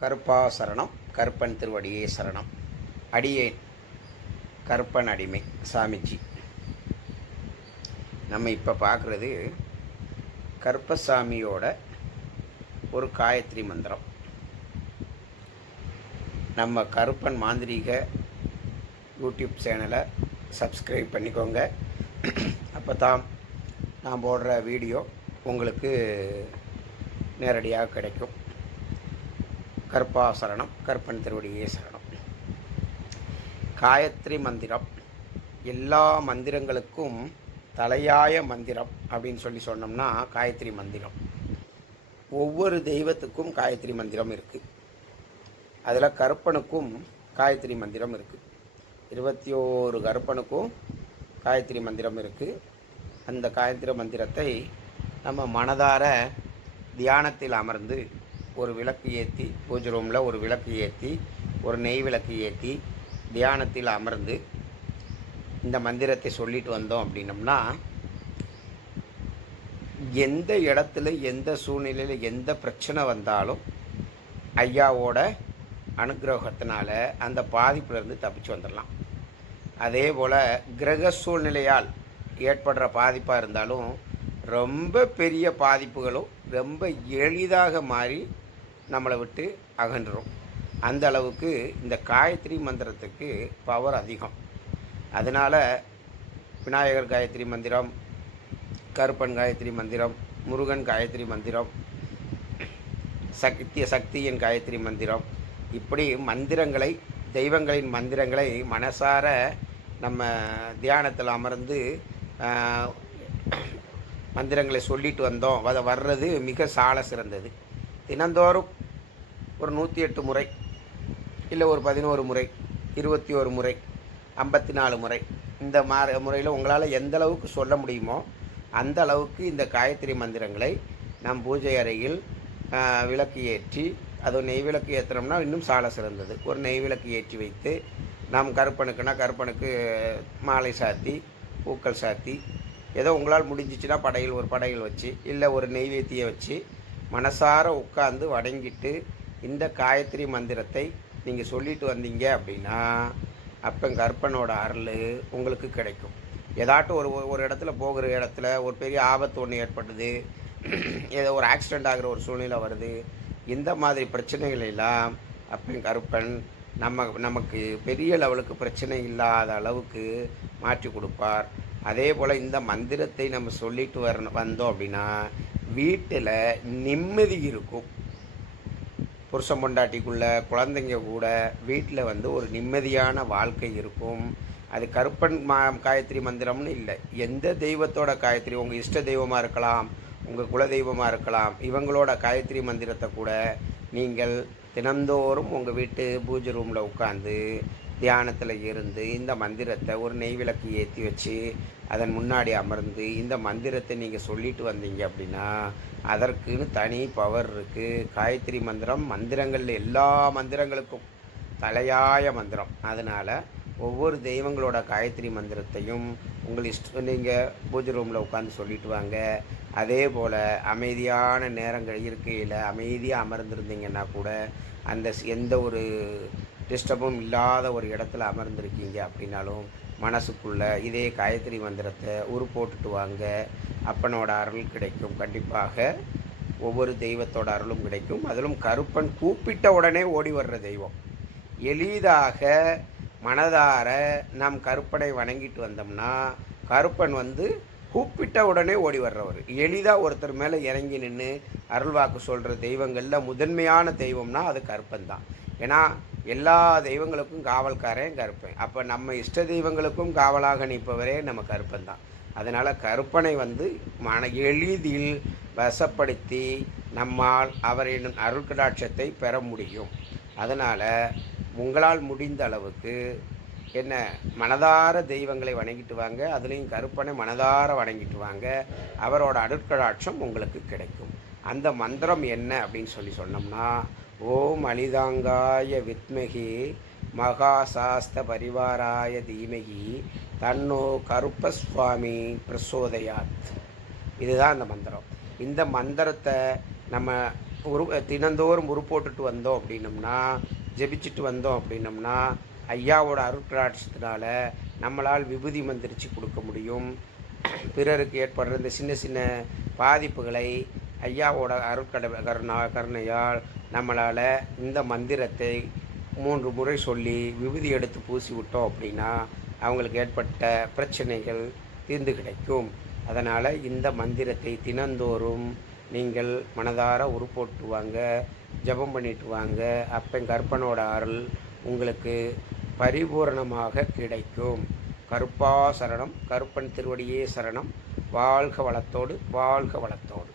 கருப்பா சரணம். கருப்பன் திருவடியே சரணம். அடியேன் கருப்பன் அடிமை சாமிஜி. நம்ம இப்போ பார்க்குறது கருப்பசாமியோட ஒரு காயத்ரி மந்திரம். நம்ம கருப்பன் மாந்திரீக யூடியூப் சேனலை சப்ஸ்கிரைப் பண்ணிக்கோங்க. அப்போ தான் நான் போடுற வீடியோ உங்களுக்கு நேரடியாக கிடைக்கும். கருப்பா சரணம். கருப்பன் திருவடியே சரணம். காயத்ரி மந்திரம் எல்லா மந்திரங்களுக்கும் தலையாய மந்திரம் அப்படின்னு சொன்னோம்னா காயத்ரி மந்திரம். ஒவ்வொரு தெய்வத்துக்கும் காயத்ரி மந்திரம் இருக்குது. அதில் கருப்பனுக்கும் காயத்ரி மந்திரம் இருக்குது. 21 கருப்பனுக்கும் காயத்ரி மந்திரம் இருக்குது. அந்த காயத்ரி மந்திரத்தை நம்ம மனதார தியானத்தில் அமர்ந்து ஒரு விளக்கு ஏற்றி, பூஜை ரூமில் ஒரு விளக்கு ஏற்றி, ஒரு நெய் விளக்கு ஏற்றி தியானத்தில் அமர்ந்து இந்த மந்திரத்தை சொல்லிட்டு வந்தோம் அப்படின்னம்னா எந்த இடத்துல எந்த சூழ்நிலையில் எந்த பிரச்சனை வந்தாலும் ஐயாவோட அனுகிரகத்தினால அந்த பாதிப்புலேருந்து தப்பிச்சு வந்துடலாம். அதே போல் கிரக சூழ்நிலையால் ஏற்படுற பாதிப்பாக இருந்தாலும் ரொம்ப பெரிய பாதிப்புகளும் ரொம்ப எளிதாக மாறி நம்மளை விட்டு அகன்றுடும். அந்த அளவுக்கு இந்த காயத்ரி மந்திரத்துக்கு பவர் அதிகம். அதனால் விநாயகர் காயத்ரி மந்திரம், கருப்பன் காயத்ரி மந்திரம், முருகன் காயத்ரி மந்திரம், சக்தியின் காயத்ரி மந்திரம், இப்படி மந்திரங்களை, தெய்வங்களின் மந்திரங்களை மனசார நம்ம தியானத்தில் அமர்ந்து மந்திரங்களை சொல்லிட்டு வந்தோம். அதை வர்றது மிக சால சிறந்தது. தினந்தோறும் ஒரு 108 முறை, இல்லை ஒரு 11 முறை, 21 முறை, 54 முறை, இந்த முறையில் உங்களால் எந்த அளவுக்கு சொல்ல முடியுமோ அந்த அளவுக்கு இந்த காயத்ரி மந்திரங்களை நம் பூஜை அறையில் விளக்கு ஏற்றி, அது நெய் விளக்கு ஏற்றுனோம்னா இன்னும் சால சிறந்தது. ஒரு நெய் விளக்கு ஏற்றி வைத்து நாம் கருப்பனுக்கு மாலை சாத்தி, பூக்கள் சாத்தி, ஏதோ உங்களால் முடிஞ்சிச்சுன்னா ஒரு படையில் வச்சு, இல்லை ஒரு நெய்வேத்தியை வச்சு மனசார உட்காந்து வணங்கிட்டு இந்த காயத்ரி மந்திரத்தை நீங்கள் சொல்லிட்டு வந்தீங்க அப்படின்னா அப்போ கருப்பனோட அருள் உங்களுக்கு கிடைக்கும். ஏதாட்டும் ஒரு இடத்துல போகிற இடத்துல ஒரு பெரிய ஆபத்து ஒன்று ஏற்படுது, ஏதோ ஒரு ஆக்சிடெண்ட் ஆகிற ஒரு சூழ்நிலை வருது, இந்த மாதிரி பிரச்சனைகள் எல்லாம் அப்போ கருப்பன் நமக்கு பெரிய லெவலுக்கு பிரச்சனை இல்லாத அளவுக்கு மாற்றி கொடுப்பார். அதே போல் இந்த மந்திரத்தை நம்ம சொல்லிட்டு வந்தோம் அப்படின்னா வீட்டில் நிம்மதி இருக்கும். புருஷன் பொண்டாட்டிக்குள்ள, குழந்தைங்க கூட வீட்டில் ஒரு நிம்மதியான வாழ்க்கை இருக்கும். அது கருப்பன் காயத்ரி மந்திரம்னு இல்லை, எந்த தெய்வத்தோட காயத்ரி, உங்கள் இஷ்ட தெய்வமாக இருக்கலாம், உங்கள் குல தெய்வமாக இருக்கலாம், இவங்களோட காயத்ரி மந்திரத்தை கூட நீங்கள் தினந்தோறும் உங்கள் வீட்டு பூஜை ரூமில் உட்காந்து தியானத்தில் இருந்து இந்த மந்திரத்தை ஒரு நெய் விளக்கு ஏற்றி வச்சு அதன் முன்னாடி அமர்ந்து இந்த மந்திரத்தை நீங்கள் சொல்லிட்டு வந்தீங்க அப்படின்னா அதற்குன்னு தனி பவர் இருக்குது. காயத்ரி மந்திரம் எல்லா மந்திரங்களுக்கும் தலையாய மந்திரம். அதனால் ஒவ்வொரு தெய்வங்களோட காயத்ரி மந்திரத்தையும் நீங்கள் பூஜை ரூமில் உட்காந்து சொல்லிட்டு வாங்க. அதே போல் அமைதியான நேரங்கள் இருக்கையில் அமைதியாக அமர்ந்திருந்தீங்கன்னா கூட அந்த எந்த ஒரு டிஸ்டர்பும் இல்லாத ஒரு இடத்துல அமர்ந்திருக்கீங்க அப்படின்னாலும் மனசுக்குள்ளே இதே காயத்ரி மந்திரத்தை போட்டுட்டு வாங்க. அப்பனோட அருள் கிடைக்கும். கண்டிப்பாக ஒவ்வொரு தெய்வத்தோட அருளும் கிடைக்கும். அதிலும் கருப்பன் கூப்பிட்ட உடனே ஓடி வர்ற தெய்வம். எளிதாக மனதார நாம் கருப்பனை வணங்கிட்டு வந்தோம்னா கருப்பன் கூப்பிட்ட உடனே ஓடி வர்றவர். எளிதாக ஒருத்தர் மேலே இறங்கி நின்று அருள்வாக்கு சொல்கிற தெய்வங்களில் முதன்மையான தெய்வம்னா அது கருப்பன் தான். ஏன்னா எல்லா தெய்வங்களுக்கும் காவல்காரன் கருப்பன். அப்போ நம்ம இஷ்ட தெய்வங்களுக்கும் காவலாக நிற்பவரே நம்ம கருப்பன் தான். அதனால் கருப்பனை எளிதில் வசப்படுத்தி நம்மால் அவரின் அருள் கடாட்சத்தை பெற முடியும். அதனால் உங்களால் முடிந்த அளவுக்கு மனதார தெய்வங்களை வணங்கிட்டு வாங்க. அதுலேயும் கருப்பனை மனதார வணங்கிட்டு வாங்க. அவரோட அருட்கடாட்சம் உங்களுக்கு கிடைக்கும். அந்த மந்திரம் என்ன அப்படின்னு சொன்னோம்னா, ஓம் அலிதாங்காய வித்மகி மகாசாஸ்த பரிவாராய தீமகி தன்னோ கருப்பஸ்வாமி பிரசோதயாத். இதுதான் அந்த மந்திரம். இந்த மந்திரத்தை நம்ம தினந்தோறும் போட்டுட்டு வந்தோம் அப்படின்னம்னா, ஜெபிச்சுட்டு வந்தோம் அப்படின்னம்னா, ஐயாவோட அருட்கடாட்சத்தினால நம்மளால் விபூதி மந்திரிச்சு கொடுக்க முடியும். பிறருக்கு ஏற்படுற இந்த சின்ன சின்ன பாதிப்புகளை ஐயாவோட கருணையால் நம்மளால் இந்த மந்திரத்தை 3 முறை சொல்லி விபூதி எடுத்து பூசி விட்டோம் அப்படின்னா அவங்களுக்கு ஏற்பட்ட பிரச்சனைகள் தீர்ந்து கிடைக்கும். அதனால் இந்த மந்திரத்தை தினந்தோறும் நீங்கள் மனதார உருப்போட்டு வாங்க, ஜபம் பண்ணிட்டு வாங்க. அப்பன் கற்பனோட அருள் உங்களுக்கு பரிபூரணமாக கிடைக்கும். கருப்பா சரணம், கருப்பன் திருவடியே சரணம். வாழ்க வளத்தோடு, வாழ்க வளத்தோடு.